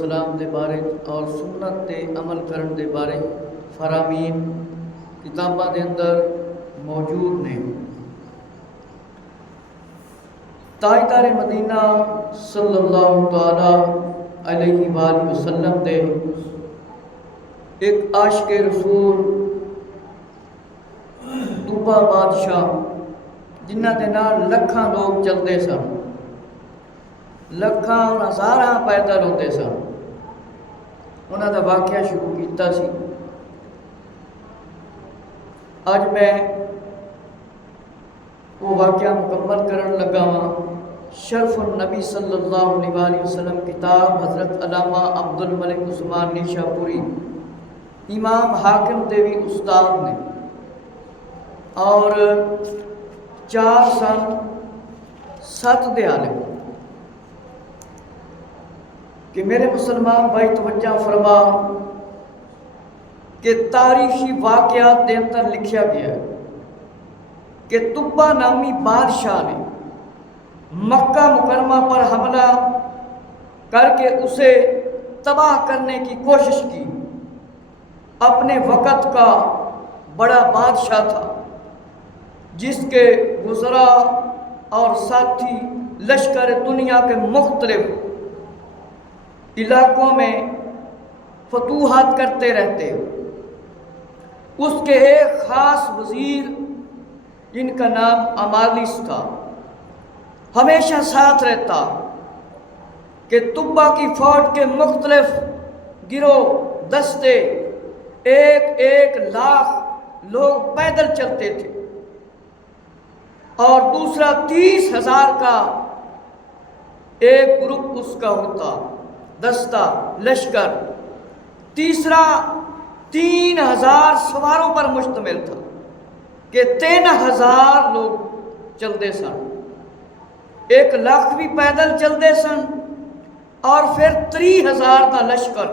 والسلام دے بارے اور سنت تے عمل کرن دے بارے فرامین کتاباں دے اندر موجود نے۔ تاجدار مدینہ صلی اللہ تعالی علیہ وآلہ وسلم دے ایک عاشق رسول طوبہ بادشاہ جنہ دے نال لکھاں لوگ چلتے سن، لکھاں ہزاراں پیدل ہوتے سن، انہاں دا واقعہ شروع کیتا سی۔ اج میں وہ واقعہ مکمل کرن لگا ہاں۔ شرف النبی صلی اللہ علیہ وآلہ وسلم کتاب حضرت علامہ عبد الملک عثمان نیشاپوری امام حاکم دیوی استاد نے، اور 4 سن 7 دے عالم کہ میرے مسلمان بھائی توجہ فرما کہ تاریخی واقعات دے اندر لکھیا گیا ہے کہ طوبہ نامی بادشاہ نے مکہ مکرمہ پر حملہ کر کے اسے تباہ کرنے کی کوشش کی۔ اپنے وقت کا بڑا بادشاہ تھا جس کے وزراء اور ساتھی لشکر دنیا کے مختلف علاقوں میں فتوحات کرتے رہتے۔ اس کے ایک خاص وزیر جن کا نام امالس تھا ہمیشہ ساتھ رہتا کہ طوبہ کی فوج کے مختلف گروہ دستے 1 لاکھ لوگ پیدل چلتے تھے، اور دوسرا 30,000 کا ایک گروپ اس کا ہوتا، دستہ لشکر، تیسرا 3,000 سواروں پر مشتمل تھا کہ 3,000 لوگ چلتے سن، 1 لاکھ بھی پیدل چلتے سن، اور پھر 3,000 کا لشکر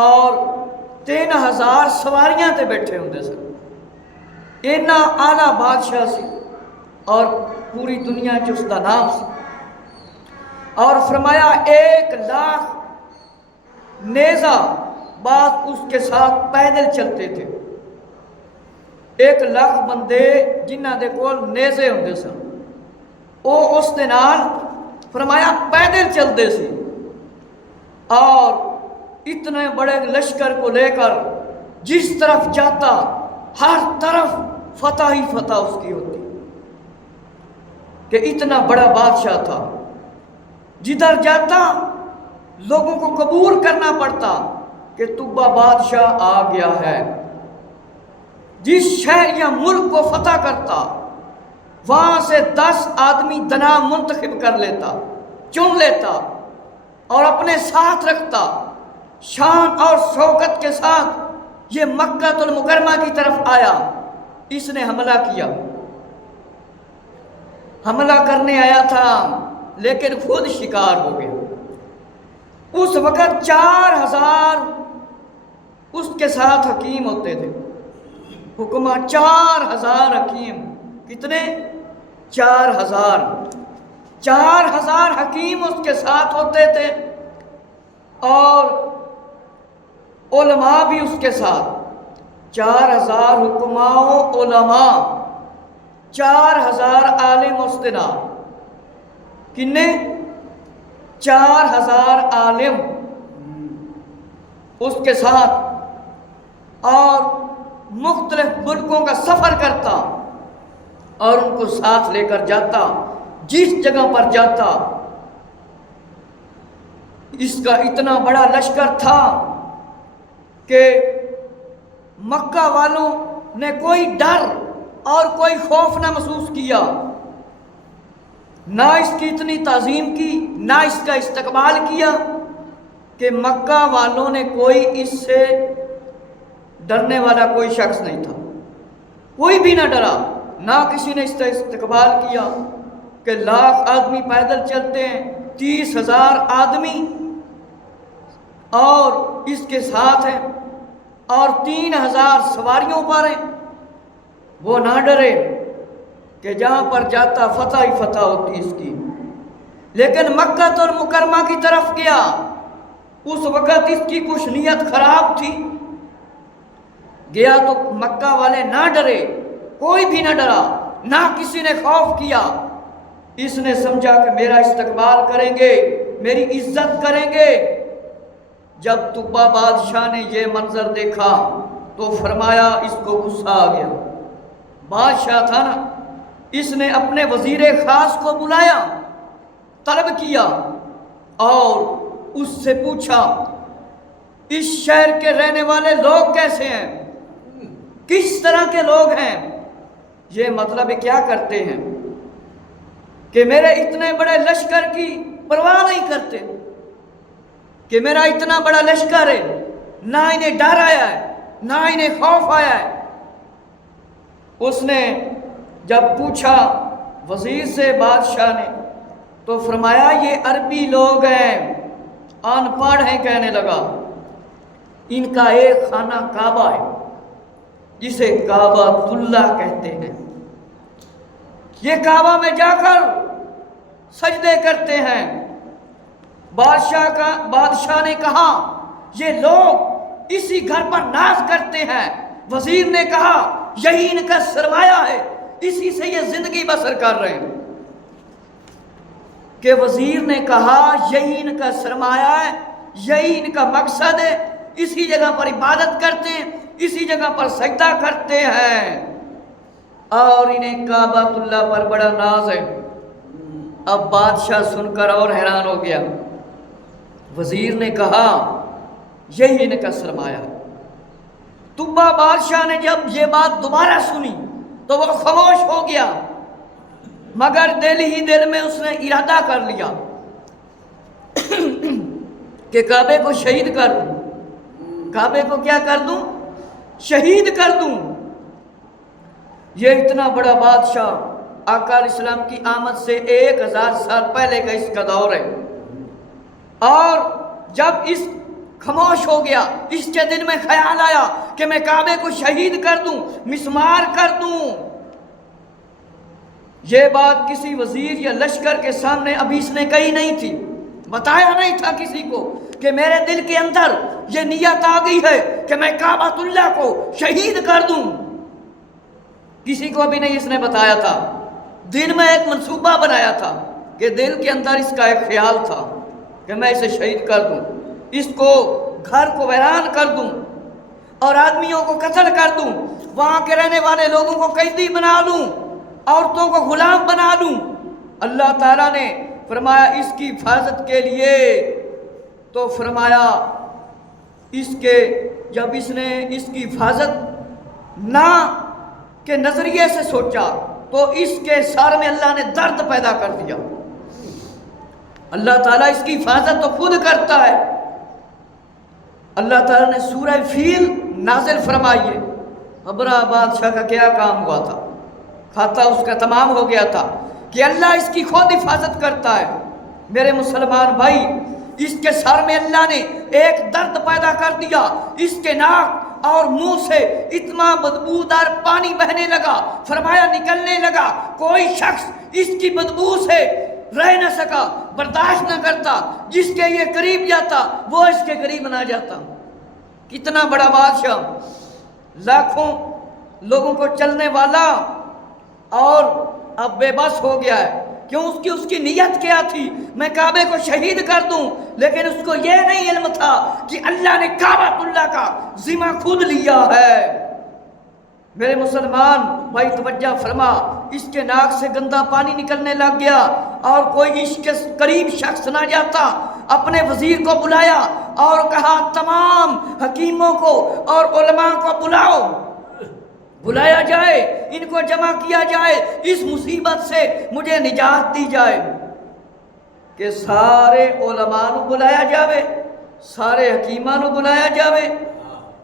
اور 3,000 سواریاں تے بیٹھے ہوندے سن۔ اینا اعلیٰ بادشاہ سی اور پوری دنیا چ اس کا نام سی، اور فرمایا 1 لاکھ نیزہ بعد اس کے ساتھ پیدل چلتے تھے۔ 1 لاکھ بندے جنہ دے کول نیزے ہوندے سن، وہ اس دے نال فرمایا پیدل چلتے سی، اور اتنے بڑے لشکر کو لے کر جس طرف جاتا ہر طرف فتح ہی فتح اس کی ہوتی، کہ اتنا بڑا بادشاہ تھا۔ جدھر جاتا لوگوں کو قبول کرنا پڑتا کہ طوبہ بادشاہ آ گیا ہے۔ جس شہر یا ملک کو فتح کرتا وہاں سے 10 آدمی دنا منتخب کر لیتا، چن لیتا اور اپنے ساتھ رکھتا، شان اور شوکت کے ساتھ یہ مکہ المکرمہ کی طرف آیا۔ اس نے حملہ کیا، حملہ کرنے آیا تھا لیکن خود شکار ہو گیا۔ اس وقت 4,000 اس کے ساتھ حکیم ہوتے تھے، حکمہ 4,000 حکیم۔ کتنے؟ 4,000 حکیم اس کے ساتھ ہوتے تھے، اور علماء بھی اس کے ساتھ۔ 4,000 حکماء و علماء، 4,000 عالم استناد، کنے؟ 4,000 عالم اس کے ساتھ، اور مختلف ملکوں کا سفر کرتا اور ان کو ساتھ لے کر جاتا۔ جس جگہ پر جاتا اس کا اتنا بڑا لشکر تھا کہ مکہ والوں نے کوئی ڈر اور کوئی خوف نہ محسوس کیا، نہ اس کی اتنی تعظیم کی، نہ اس کا استقبال کیا، کہ مکہ والوں نے کوئی اس سے ڈرنے والا کوئی شخص نہیں تھا، کوئی بھی نہ ڈرا، نہ کسی نے اس کا استقبال کیا کہ 1 لاکھ آدمی پیدل چلتے ہیں، 30,000 آدمی اور اس کے ساتھ ہیں، اور 3,000 سواریوں پر ہیں۔ وہ نہ ڈرے کہ جہاں پر جاتا فتح ہی فتح ہوتی اس کی، لیکن مکہ تو مکرمہ کی طرف گیا، اس وقت اس کی کچھ نیت خراب تھی، گیا تو مکہ والے نہ ڈرے، کوئی بھی نہ ڈرا، نہ کسی نے خوف کیا۔ اس نے سمجھا کہ میرا استقبال کریں گے، میری عزت کریں گے۔ جب طبہ بادشاہ نے یہ منظر دیکھا تو فرمایا، اس کو غصہ آ گیا، بادشاہ تھا نا، اس نے اپنے وزیر خاص کو بلایا، طلب کیا اور اس سے پوچھا اس شہر کے رہنے والے لوگ کیسے ہیں، کس طرح کے لوگ ہیں، یہ مطلب کیا کرتے ہیں کہ میرے اتنے بڑے لشکر کی پرواہ نہیں کرتے، کہ میرا اتنا بڑا لشکر ہے، نہ انہیں ڈر آیا ہے نہ انہیں خوف آیا ہے۔ اس نے جب پوچھا وزیر سے بادشاہ نے تو فرمایا یہ عربی لوگ ہیں، ان پڑھ ہیں، کہنے لگا ان کا ایک خانہ کعبہ ہے جسے کعبہ اللہ کہتے ہیں، یہ کعبہ میں جا کر سجدے کرتے ہیں۔ بادشاہ نے کہا یہ لوگ اسی گھر پر ناز کرتے ہیں۔ وزیر نے کہا یہی ان کا سرمایہ ہے، اسی سے یہ زندگی بسر کر رہے ہیں۔ کہ وزیر نے کہا یہی ان کا سرمایہ ہے، یہی ان کا مقصد ہے، اسی جگہ پر عبادت کرتے ہیں، اسی جگہ پر سجدہ کرتے ہیں، اور انہیں کعبۃ اللہ پر بڑا ناز ہے۔ اب بادشاہ سن کر اور حیران ہو گیا۔ وزیر نے کہا یہی ان کا سرمایہ ہے۔ طبہ بادشاہ نے جب یہ بات دوبارہ سنی تو وہ خاموش ہو گیا، مگر دل ہی دل میں اس نے ارادہ کر لیا کہ کعبے کو شہید کر دوں، کعبے کو کیا کر دوں؟ شہید کر دوں۔ یہ اتنا بڑا بادشاہ، آقا علیہ السلام کی آمد سے 1000 سال پہلے کا اس کا دور ہے، اور جب اس خاموش ہو گیا، اس کے دل میں خیال آیا کہ میں کعبے کو شہید کر دوں، مسمار کر دوں۔ یہ بات کسی وزیر یا لشکر کے سامنے ابھی اس نے کہی نہیں تھی، بتایا نہیں تھا کسی کو کہ میرے دل کے اندر یہ نیت آ گئی ہے کہ میں کعبۃ اللہ کو شہید کر دوں۔ کسی کو بھی نہیں اس نے بتایا تھا، دل میں ایک منصوبہ بنایا تھا کہ دل کے اندر اس کا ایک خیال تھا کہ میں اسے شہید کر دوں، اس کو گھر کو ویران کر دوں اور آدمیوں کو قتل کر دوں، وہاں کے رہنے والے لوگوں کو قیدی بنا لوں، عورتوں کو غلام بنا لوں۔ اللہ تعالیٰ نے فرمایا اس کی حفاظت کے لیے، تو فرمایا اس کے جب اس نے اس کی حفاظت نہ کے نظریے سے سوچا تو اس کے سر میں اللہ نے درد پیدا کر دیا۔ اللہ تعالیٰ اس کی حفاظت تو خود کرتا ہے۔ اللہ تعالیٰ نے سورہ فیل نازل فرمائی ہے۔ ابرہہ بادشاہ کا کیا کام ہوا تھا؟ کھاتا اس کا تمام ہو گیا تھا کہ اللہ اس کی خود حفاظت کرتا ہے۔ میرے مسلمان بھائی، اس کے سر میں اللہ نے ایک درد پیدا کر دیا، اس کے ناک اور منہ سے اتنا بدبودار پانی بہنے لگا، فرمایا نکلنے لگا، کوئی شخص اس کی بدبو سے رہ نہ سکا، برداشت نہ کرتا، جس کے یہ قریب جاتا وہ اس کے قریب نہ جاتا۔ کتنا بڑا بادشاہ، لاکھوں لوگوں کو چلنے والا، اور اب بے بس ہو گیا ہے۔ کیوں؟ اس کی نیت کیا تھی؟ میں کعبے کو شہید کر دوں، لیکن اس کو یہ نہیں علم تھا کہ اللہ نے کعبۃ اللہ کا ذمہ خود لیا ہے۔ میرے مسلمان بھائی توجہ فرما، اس کے ناک سے گندا پانی نکلنے لگ گیا، اور کوئی اس کے قریب شخص نہ جاتا۔ اپنے وزیر کو بلایا اور کہا تمام حکیموں کو اور علماء کو بلایا جائے، ان کو جمع کیا جائے، اس مصیبت سے مجھے نجات دی جائے۔ کہ سارے علماء نو بلایا جاوے، سارے حکیماں نو بلایا جاوے،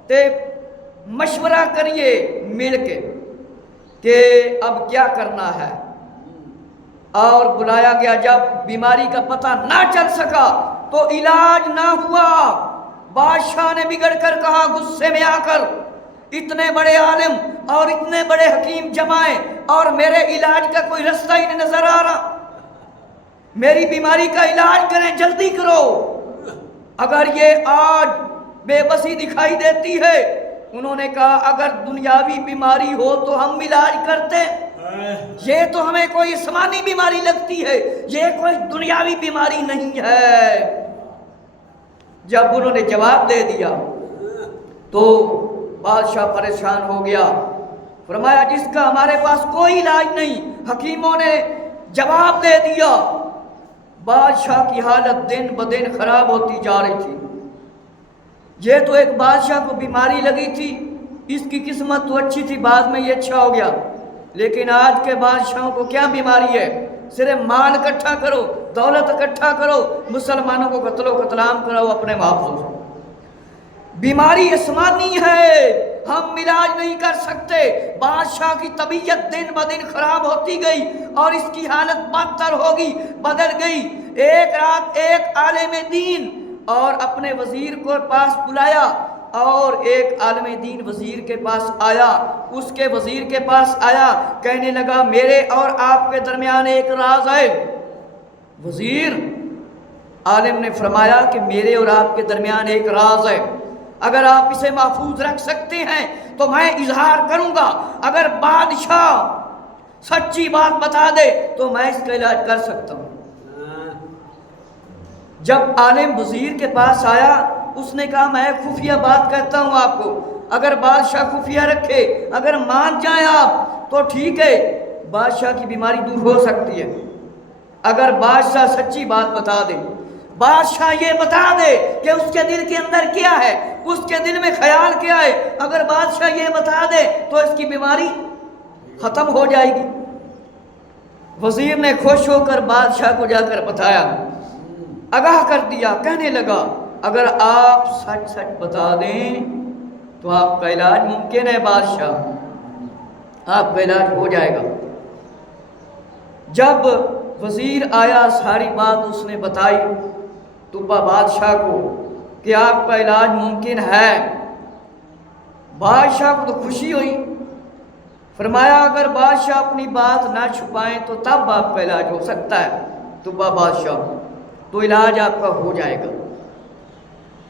تے مشورہ کریے مل کے کہ اب کیا کرنا ہے۔ اور بلایا گیا، جب بیماری کا پتہ نہ چل سکا تو علاج نہ ہوا، بادشاہ نے بگڑ کر کہا غصے میں آ کر، اتنے بڑے عالم اور اتنے بڑے حکیم جمائے اور میرے علاج کا کوئی رستہ ہی نہیں نظر آ رہا۔ میری بیماری کا علاج کریں، جلدی کرو۔ اگر یہ آج بے بسی دکھائی دیتی ہے، انہوں نے کہا اگر دنیاوی بیماری ہو تو ہم علاج کرتے، یہ تو ہمیں کوئی جسمانی بیماری لگتی ہے، یہ کوئی دنیاوی بیماری نہیں ہے۔ جب انہوں نے جواب دے دیا تو بادشاہ پریشان ہو گیا، فرمایا جس کا ہمارے پاس کوئی علاج نہیں۔ حکیموں نے جواب دے دیا۔ بادشاہ کی حالت دن بدن خراب ہوتی جا رہی تھی۔ یہ تو ایک بادشاہ کو بیماری لگی تھی، اس کی قسمت تو اچھی تھی، بعد میں یہ اچھا ہو گیا، لیکن آج کے بادشاہوں کو کیا بیماری ہے؟ صرف مال اکٹھا کرو، دولت اکٹھا کرو، مسلمانوں کو قتل و قتل عام کرو اپنے محفوظ۔ بیماری جسمانی ہے، ہم علاج نہیں کر سکتے۔ بادشاہ کی طبیعت دن بدن خراب ہوتی گئی اور اس کی حالت بدتر ہوگی، بدل گئی۔ ایک رات ایک عالم دین اور اپنے وزیر کو پاس بلایا، اور ایک عالم دین وزیر کے پاس آیا، اس کے وزیر کے پاس آیا، کہنے لگا میرے اور آپ کے درمیان ایک راز ہے۔ وزیر، عالم نے فرمایا کہ میرے اور آپ کے درمیان ایک راز ہے، اگر آپ اسے محفوظ رکھ سکتے ہیں تو میں اظہار کروں گا، اگر بادشاہ سچی بات بتا دے تو میں اس کا علاج کر سکتا ہوں۔ جب عالم وزیر کے پاس آیا، اس نے کہا میں خفیہ بات کہتا ہوں آپ کو، اگر بادشاہ خفیہ رکھے، اگر مان جائیں آپ تو ٹھیک ہے، بادشاہ کی بیماری دور ہو سکتی ہے۔ اگر بادشاہ سچی بات بتا دے، بادشاہ یہ بتا دے کہ اس کے دل کے اندر کیا ہے، اس کے دل میں خیال کیا ہے، اگر بادشاہ یہ بتا دے تو اس کی بیماری ختم ہو جائے گی۔ وزیر نے خوش ہو کر بادشاہ کو جا کر بتایا، آگاہ کر دیا، کہنے لگا اگر آپ سچ سچ بتا دیں تو آپ کا علاج ممکن ہے بادشاہ، آپ کا علاج ہو جائے گا۔ جب وزیر آیا، ساری بات اس نے بتائی طبہ بادشاہ کو کہ آپ کا علاج ممکن ہے۔ بادشاہ کو تو خوشی ہوئی، فرمایا اگر بادشاہ اپنی بات نہ چھپائیں تو تب آپ کا علاج ہو سکتا ہے طبہ بادشاہ، تو علاج آپ کا ہو جائے گا،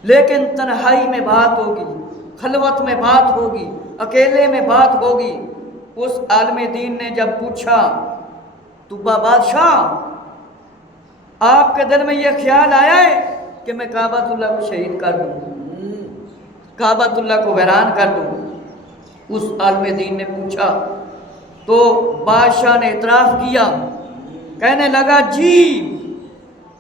لیکن تنہائی میں بات ہوگی، خلوت میں بات ہوگی، اکیلے میں بات ہوگی۔ اس عالم دین نے جب پوچھا طبہ بادشاہ آپ کے دل میں یہ خیال آیا ہے کہ میں کعبۃ اللہ کو شہید کر دوں، کعبۃ اللہ کو ویران کر دوں؟ اس عالم دین نے پوچھا تو بادشاہ نے اعتراف کیا، کہنے لگا جی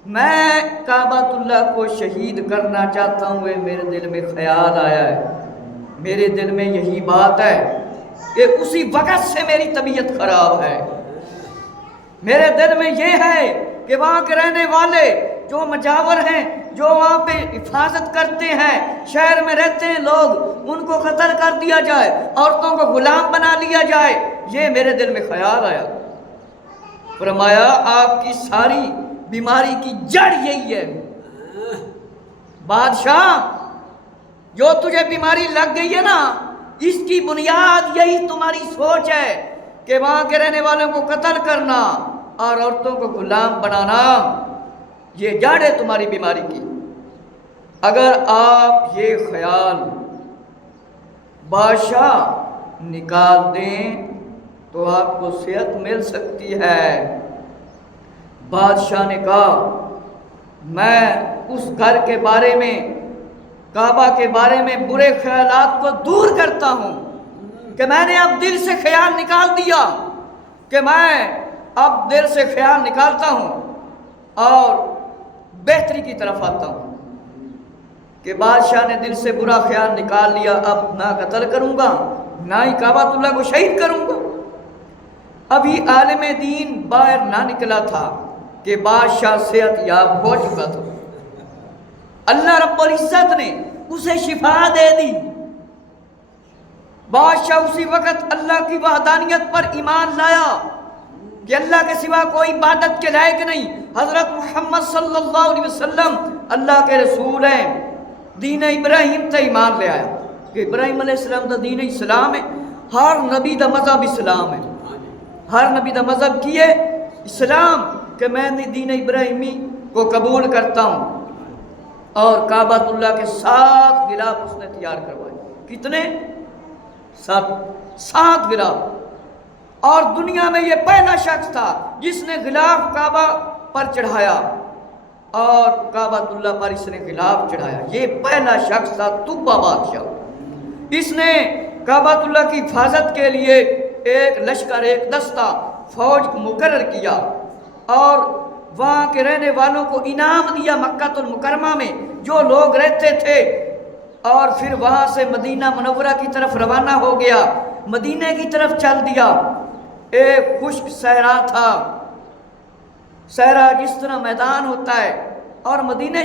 میں کعبۃ اللہ کو شہید کرنا چاہتا ہوں، یہ میرے دل میں خیال آیا ہے، میرے دل میں یہی بات ہے کہ اسی وقت سے میری طبیعت خراب ہے۔ میرے دل میں یہ ہے کہ وہاں کے رہنے والے جو مجاور ہیں، جو وہاں پہ حفاظت کرتے ہیں، شہر میں رہتے ہیں لوگ، ان کو قتل کر دیا جائے، عورتوں کو غلام بنا لیا جائے، یہ میرے دل میں خیال آیا۔ فرمایا آپ کی ساری بیماری کی جڑ یہی ہے بادشاہ، جو تجھے بیماری لگ گئی ہے نا، اس کی بنیاد یہی تمہاری سوچ ہے کہ وہاں کے رہنے والوں کو قتل کرنا اور عورتوں کو غلام بنانا، یہ جڑ ہے تمہاری بیماری کی۔ اگر آپ یہ خیال بادشاہ نکال دیں تو آپ کو صحت مل سکتی ہے۔ بادشاہ نے کہا میں اس گھر کے بارے میں، کعبہ کے بارے میں برے خیالات کو دور کرتا ہوں کہ میں نے اب دل سے خیال نکال دیا، کہ میں اب دل سے خیال نکالتا ہوں اور بہتری کی طرف آتا ہوں، کہ بادشاہ نے دل سے برا خیال نکال لیا، اب نہ قتل کروں گا، نہ ہی کعبۃ اللہ کو شہید کروں گا۔ ابھی عالم دین باہر نہ نکلا تھا کہ بادشاہ صحت یاب ہو چکا تھا، اللہ رب العزت نے اسے شفا دے دی۔ بادشاہ اسی وقت اللہ کی وحدانیت پر ایمان لایا کہ اللہ کے سوا کوئی عبادت کے لائق نہیں، حضرت محمد صلی اللہ علیہ وسلم اللہ کے رسول ہیں، دین ابراہیم تے ایمان لے آیا کہ ابراہیم علیہ السلام دا دین اسلام ہے، ہر نبی دا مذہب اسلام ہے، ہر نبی دا مذہب کی ہے اسلام، کہ میں دین ابراہیمی کو قبول کرتا ہوں، اور کعبۃ اللہ کے 7 غلاف اس نے تیار کروائے۔ کتنے؟ 7 غلاف۔ اور دنیا میں یہ پہلا شخص تھا جس نے غلاف کعبہ پر چڑھایا، اور کعبۃ اللہ پر اس نے غلاف چڑھایا۔ یہ پہلا شخص تھا طبہ بادشاہ۔ اس نے کعبۃ اللہ کی حفاظت کے لیے ایک لشکر، ایک دستہ فوج مقرر کیا، اور وہاں کے رہنے والوں کو انعام دیا مکہ المکرمہ میں جو لوگ رہتے تھے، اور پھر وہاں سے مدینہ منورہ کی طرف روانہ ہو گیا، مدینہ کی طرف چل دیا۔ ایک خشک صحرا تھا، صحرا جس طرح میدان ہوتا ہے، اور مدینہ